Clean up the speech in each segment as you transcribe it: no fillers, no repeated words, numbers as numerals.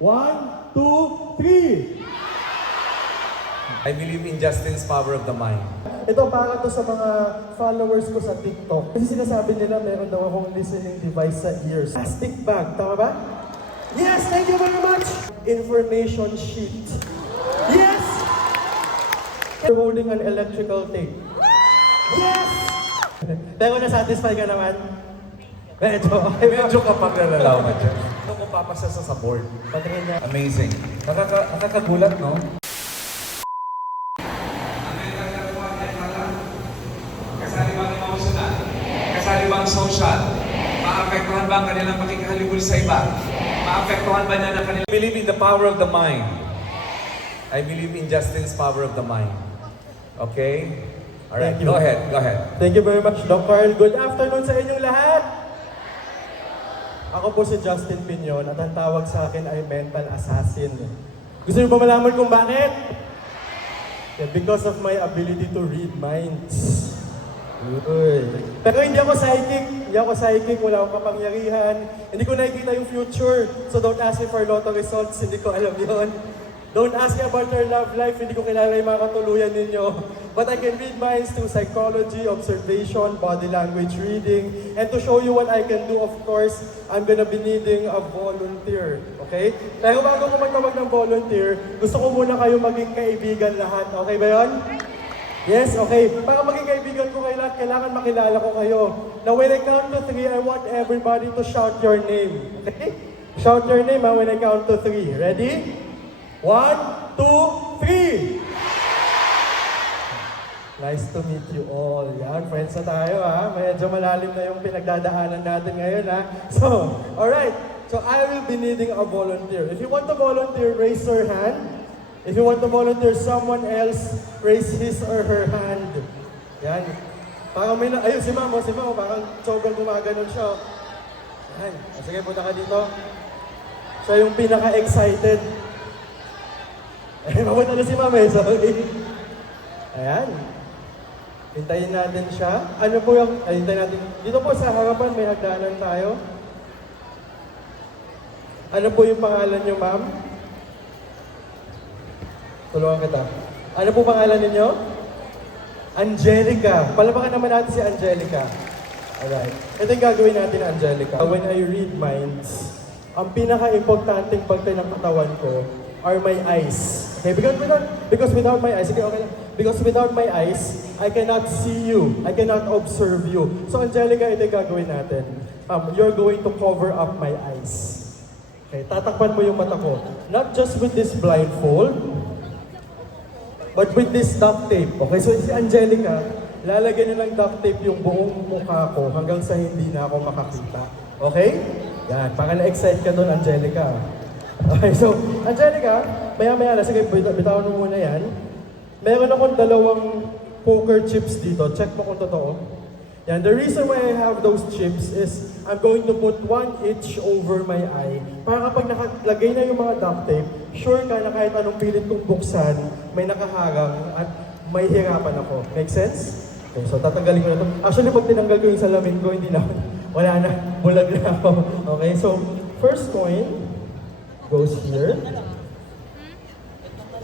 1, 2, 3! I believe in Justin's power of the mind. Ito para to sa mga followers ko sa TikTok. Kasi sinasabi nila meron daw akong listening device sa ears. Plastic bag, tama ba? Yes, thank you very much! Information sheet. Yes! You're holding an electrical tape. Yes! Pero na-satisfy ka naman? Medyo. Medyo kapag nalalaman dyan. Ano kung papasa sa board? Patingin niya. Amazing. Nakakagulat, no? Kasali bang emotional? Kasali bang social? Maapektuhan ba ang kanilang pakikihalubol sa iba? Maapektuhan ba niya ng kanilang... I believe in the power of the mind. I believe in Justin's power of the mind. Okay? Alright, Thank you. go ahead. Thank you very much, Doc Carl. Good afternoon sa inyong lahat! Ako po si Justin Piñon at ang tawag sa akin ay mental assassin. Gusto niyo ba malaman kung bakit? Yeah, because of my ability to read minds. Uy. Pero hindi ako psychic, wala akong kapangyarihan. Hindi ko nakikita yung future. So don't ask me for lotto results, hindi ko alam yon. Don't ask me about your love life, hindi ko kilala yung mga katuluyan ninyo. But I can read minds through psychology, observation, body language reading, and to show you what I can do, of course, I'm gonna be needing a volunteer. Okay? Pero bago ko magtawag ng volunteer, gusto ko muna kayo maging kaibigan lahat. Okay ba yun? Yes, okay. Para maging kaibigan ko kayo lahat, kailangan makilala ko kayo. Now when I count to 3, I want everybody to shout your name. Okay? Shout your name when I count to 3. Ready? 1, 2, 3! Nice to meet you all. Yan, friends na tayo ha. Medyo malalim na yung pinagdadaanan natin ngayon ha. So, alright. So, I will be needing a volunteer. If you want to volunteer, raise your hand. If you want to volunteer someone else, raise his or her hand. Yan. Parang may na... Ayun, si Ma'am. Parang sobrang gumaganon siya. Yan. Sige, punta ka dito. Siya yung pinaka-excited. Mapunta na si Ma'am sorry. Ayan. Hintayin natin siya. Ano po yung... hintayin natin. Dito po sa harapan, may hagdanan tayo. Ano po yung pangalan niyo, Ma'am? Tulungan kita. Ano po pangalan ninyo? Angelica. Palapakan naman natin si Angelica. Alright. Ito yung gagawin natin, Angelica. When I read minds, ang pinaka-importanting parte ng katawan ko are my eyes. Okay, because without my eyes, okay lang. Because without my eyes, I cannot see you. I cannot observe you. So Angelica, ito yung gagawin natin. You're going to cover up my eyes. Okay, tatakpan mo yung mata ko. Not just with this blindfold, but with this duct tape. Okay, so si Angelica, lalagyan niya ng duct tape yung buong mukha ko hanggang sa hindi na ako makakita. Okay? Yan, para na-excite ka doon, Angelica. Okay, so, Angelica, maya-maya na, sige, bitawan mo muna yan. Meron akong 2 poker chips dito. Check mo kung totoo. Yan, the reason why I have those chips is I'm going to put 1 each over my eye. Para kapag nakalagay na yung mga duct tape, sure ka na kahit anong pilit kong buksan, may nakaharang at may hirapan ako. Make sense? Okay, so tatanggalin ko na ito. Actually, pag tinanggal ko yung salamin ko, hindi na, wala na, bulag na ako. Okay, so first coin goes here.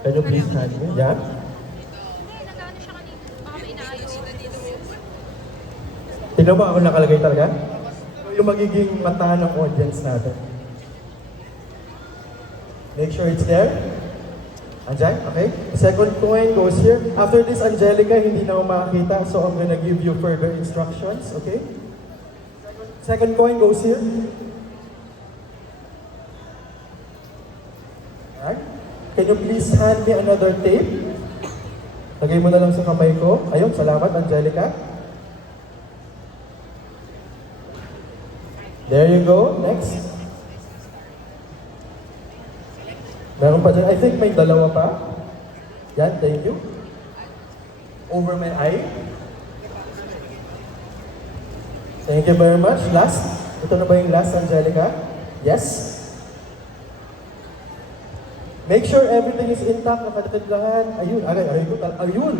Can you please hand me? Yeah? Tignan mo ako nakalagay talaga? Yung magiging mata ng audience natin. Make sure it's there. Andiyan? Okay. Second coin goes here. After this, Angelica, hindi na ako makakita, so I'm gonna give you further instructions. Okay? Second coin goes here. Alright. Can you please hand me another tape? Lagay mo na lang sa kamay ko. Ayun, salamat, Angelica. There you go. Next. Meron pa dyan. I think may 2 pa. Yan, thank you. Over my eye. Thank you very much. Last. Ito na ba yung last, Angelica? Yes. Make sure everything is intact, nakatid lahat. Ayun, ayun.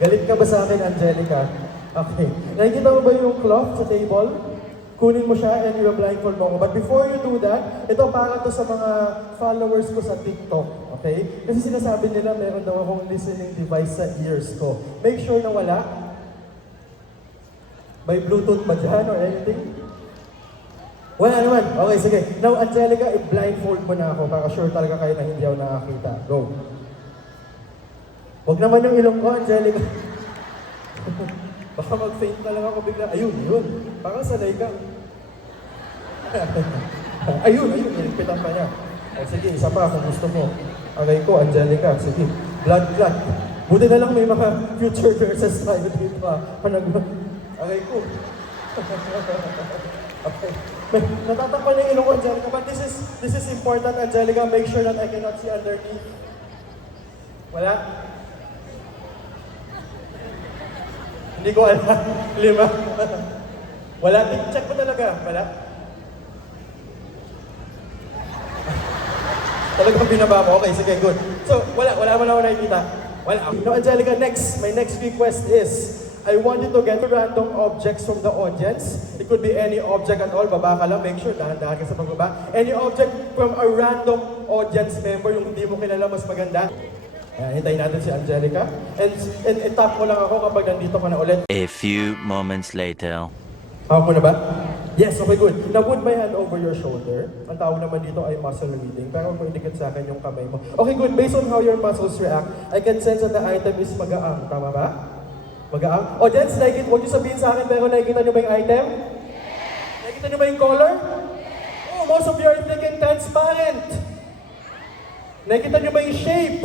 Galit ka ba sa akin, Angelica? Okay. Nakikita mo ba yung cloth sa table? kunin mo siya and i-blindfold mo ako. But before you do that, ito para to sa mga followers ko sa TikTok, okay? Kasi sinasabi nila meron daw akong listening device sa ears ko. Make sure na wala. May Bluetooth ba dyan or anything? Wala naman. Okay, sige. Now, Angelica, i-blindfold mo na ako para sure talaga kayo na hindi ako nakakita. Go. Huwag naman yung ilong ko, Angelica. Baka mag-faint na lang ako bigla. Ayun, yun. Parang sanay ka. ayun, nilipitan pa niya. O sige, isa pa kung gusto mo. Okay ko, Angelica, sige. Blood clot. Buti na lang may mga future nurses tayo dito Okay ko. Okay. Natatakpan yung ilong ko, Angelica, but this is important, Angelica. Make sure that I cannot see underneath. Wala? Hindi ko alam. 5. Wala. Check mo talaga. Wala. Talagang binaba mo. Okay, sige, good. So, wala mo na nakikita. Wala. Now, Angelica, my next request is, I want you to get random objects from the audience. It could be any object at all. Baba ka lang. Make sure, dahan-dahan ka sa pagbaba. Any object from a random audience member, yung hindi mo kilala, mas maganda. Hintayin natin si Angelica. And tap mo lang ako kapag nandito ka na ulit. A few moments later. Hawak mo na ba? Yes, okay, good. Now put my hand over your shoulder. Ang tawag naman dito ay muscle reading. Pero kung indicate sa akin yung kamay mo. Okay, good. Based on how your muscles react, I can sense that the item is magaang. Tama ba? Magaang? Audience, huwag niyo sabihin sa akin, pero nakikita niyo ba yung item? Nakikita niyo ba yung color? Oh, most of you are thinking transparent. Nakikita niyo ba yung shape?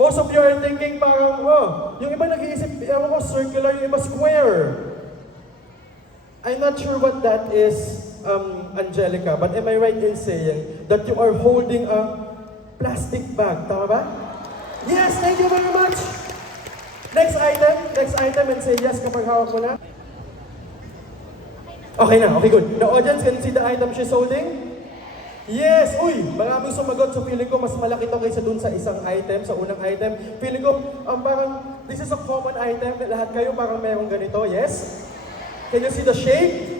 Most of you are thinking parang, yung iba nag-iisip, circular, yung iba square. I'm not sure what that is, Angelica, but am I right in saying that you are holding a plastic bag? Tama ba? Yes, thank you very much! Next item, and say yes kapag hawak mo na. Okay na, okay, good. The audience can see the item she's holding? Yes! Uy! Maraming sumagot. So feeling ko mas malaki to kaysa dun sa isang item, sa unang item. Feeling ko parang this is a common item. Lahat kayo parang merong ganito. Yes? Can you see the shape?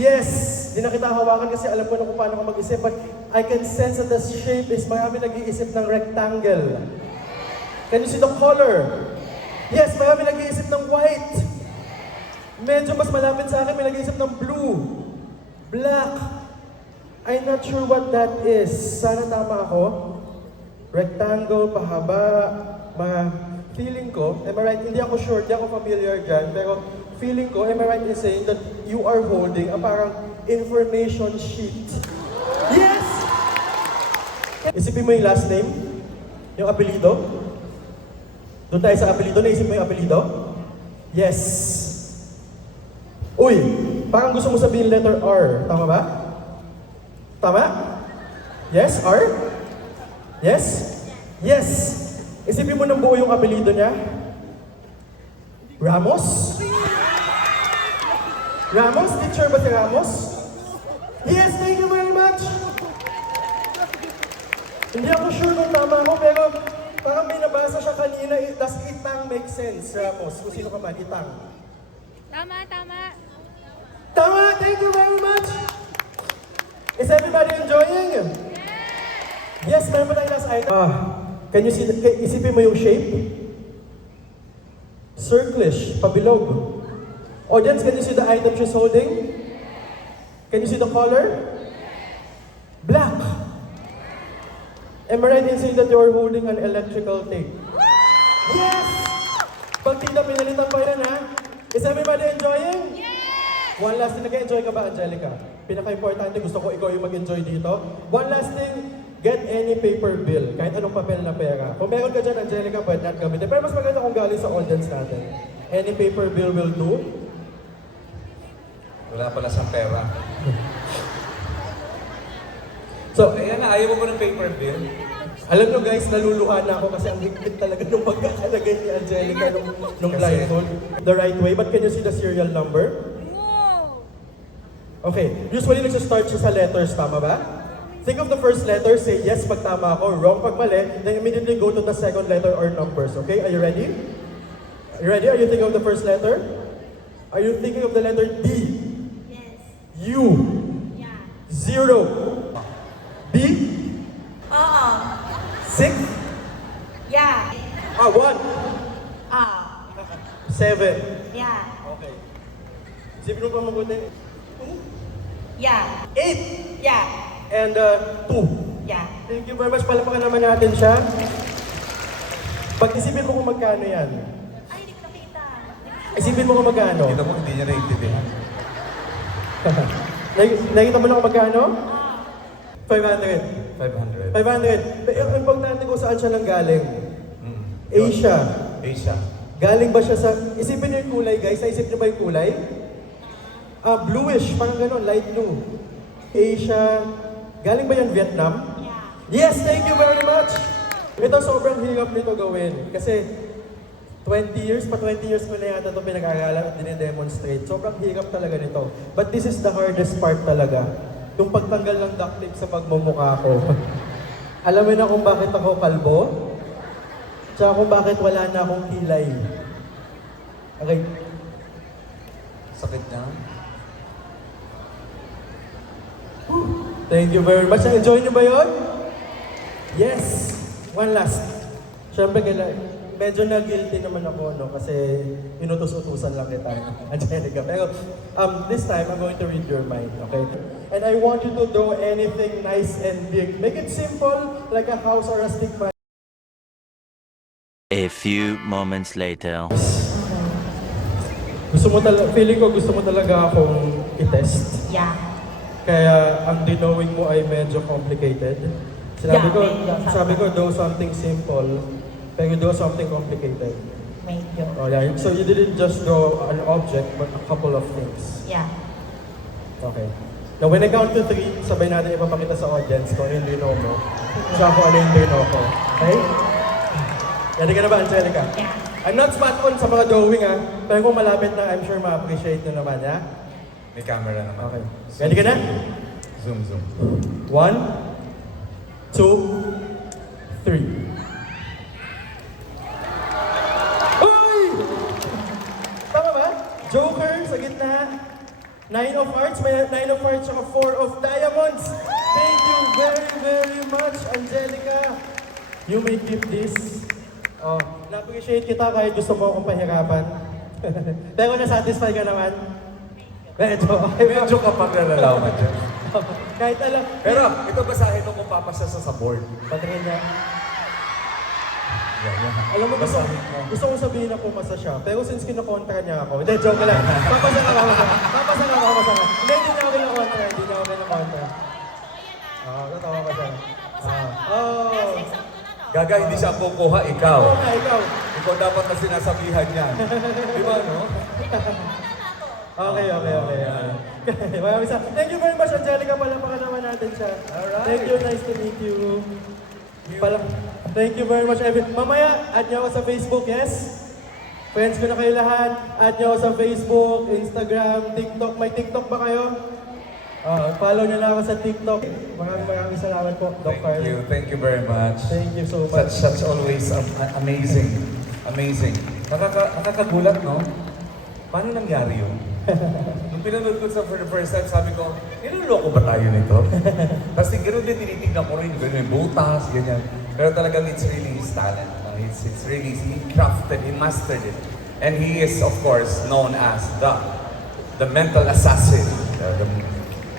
Yes! Di na kita hawakan kasi alam ko na kung paano ko mag-isip. But I can sense that the shape is marami nag-iisip ng rectangle. Can you see the color? Yes! Marami nag-iisip ng white. Medyo mas malapit sa akin, may nag-iisip ng blue. Black. I'm not sure what that is. Sana tama ako. Rectangle, pahaba, mga feeling ko, am I right? Hindi ako sure, hindi ako familiar dyan, pero feeling ko, am I right in saying that you are holding a parang information sheet? Yes! Isipin mo yung last name, yung apelido. Doon tayo sa apelido, naisip mo yung apelido? Yes! Uy, parang gusto mo sabihin letter R, tama ba? Tama? Yes? R? Yes? Yes! Isipin mo ng buo yung apelido niya. Ramos? Ramos? Teacher ba si Ramos? Yes! Thank you very much! Hindi ako sure kung tama ako, pero parang may nabasa siya kanina. Does Itang make sense, Ramos? Kung sino ka man, Itang. Tama! Tama! Thank you very much! Is everybody enjoying? Yes, meron pa tayong last item. Can you see, isipin mo yung shape? Circlish, pabilog. Audience, can you see the item she's holding? Can you see the color? Black. Am I right in saying that you're holding an electrical tape? Yes! Pag tita, pinalitan pa yan, ha? Is everybody enjoying? One last thing, nag-enjoy ka ba, Angelica? Pinaka-importante, gusto ko ikaw yung mag-enjoy dito. One last thing, get any paper bill, kahit anong papel na pera. Kung meron ka dyan, Angelica, pwede natin gamitin. Pero mas maganda kung galing sa audience natin. Any paper bill will do. Wala pala sa pera. So, Ayan na, ayaw mo ba ng paper bill? alam nyo guys, naluluha na ako kasi ang higpit talaga nung pagkakalagay ni Angelica nung blindfold. The right way, but can you see the serial number? Okay, usually nagsa-start siya sa letters, tama ba? Think of the first letter, say yes pag tama ako, wrong pag mali, then immediately go to the second letter or numbers, okay? Are you ready? Are you ready? Are you thinking of the first letter? Are you thinking of the letter D? U. 0. B. Oo. 6. Yeah. 1. Ah. 7. Yeah. Okay. Isipin mo pa mabuti. Yeah. 8. Yeah. And 2. Yeah. Thank you very much. Palapakan naman natin siya. Pag-isipin mo kung magkano yan. Ay, hindi ko nakita. Isipin mo kung magkano. Kita mo, hindi niya naiintindihan. Nakita mo na kung magkano? 500. 500. 500. Pero ang importante kung saan siya nanggaling. Mm. Asia. Asia. Galing ba siya sa... Isipin niyo yung kulay, guys. Naisip niyo ba yung kulay? Bluish. Parang gano'n. Light blue. Asia. Galing ba yan Vietnam? Yeah. Yes! Thank you very much! Ito sobrang hirap nito gawin. Kasi 20 years ko na yata ito pinag-aaralan at dine-demonstrate. Sobrang hirap talaga nito. But this is the hardest part talaga. Yung pagtanggal ng duct tape sa pagmumukha ko. Alam mo na kung bakit ako kalbo? Tsaka kung bakit wala na akong kilay. Okay. Sakit niya. Thank you very much. Enjoy niyo ba yun? Yes! One last. Siyempre, medyo na-guilty naman ako, no? Kasi inutos-utusan lang kita, Angelica. Pero this time, I'm going to read your mind, okay? And I want you to do anything nice and big. Make it simple, like a house or a stick man. A few moments later. Feeling ko gusto mo talaga akong i-test. Yeah. Kaya ang dinowing mo ay medyo complicated. Yeah, medyo Sabi ko, do something simple, pero do something complicated. Medyo. Oh, yeah. So you didn't just draw an object, but a couple of things. Yeah. Okay. Now when I count to 3, sabay natin ipapakita sa audience kung ano yung dino mo. Tsaka kung ano yung dino ko. Okay? Ready ka na ba, Angelica? Yeah. I'm not spot on sa mga drawing pero kung malapit na, I'm sure ma-appreciate nyo naman, ha? May camera naman. Okay. Ready ka na? Zoom, zoom. 1, 2, 3. Uy! Tama ba? Joker sa gitna. 9 of hearts, may 9 of hearts, saka 4 of diamonds. Thank you very, very much, Angelica. You may keep this. Oh, na-appreciate kita kahit gusto mo akong pahirapan. Pero na-satisfy ka naman? Medyo. Medyo kapag nalalaman dyan. Kahit alam. Pero ito basahin mo kung papasa sa board. Patingin niya. Yan, yan. Alam mo, gusto kong sabihin na pumasa siya. Pero since kinokontra niya ako, hindi, joke lang. Papasa ka. Hindi, hindi na ako kinokontra. Natawa ka siya. Gaga, hindi siya kukuha, ikaw. Oo nga, ikaw. Ikaw dapat na sinasabihan yan. Di ba, no? Okay. Maraming sa. Thank you very much, Angelica. Palapakan naman natin siya. Alright. Thank you, nice to meet you. Thank you very much, everyone. Mamaya, add niyo ako sa Facebook, yes? Friends ko na kayo lahat. Add niyo ako sa Facebook, Instagram, TikTok. May TikTok ba kayo? Follow niyo na ako sa TikTok. Maraming salamat po, Doc Carl. Thank you very much. Thank you so much. Such always amazing. Amazing. Nakakagulat, no? Paano nangyari yun? Nung pinanood ko for the first time, sabi ko, niloloko ba tayo nito? Tapos gano'n din tinitignan ko rin, gano'n yung butas, ganyan. Pero talagang it's really his talent. It's really, he crafted, he mastered it. And he is, of course, known as the mental assassin.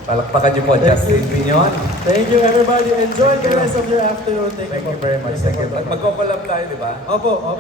Palakpakan niyo po, Justin Piñon. Thank you, everybody. Enjoy the rest of your afternoon. Thank you very much. Thank you. Magko-collab tayo, di ba? Opo.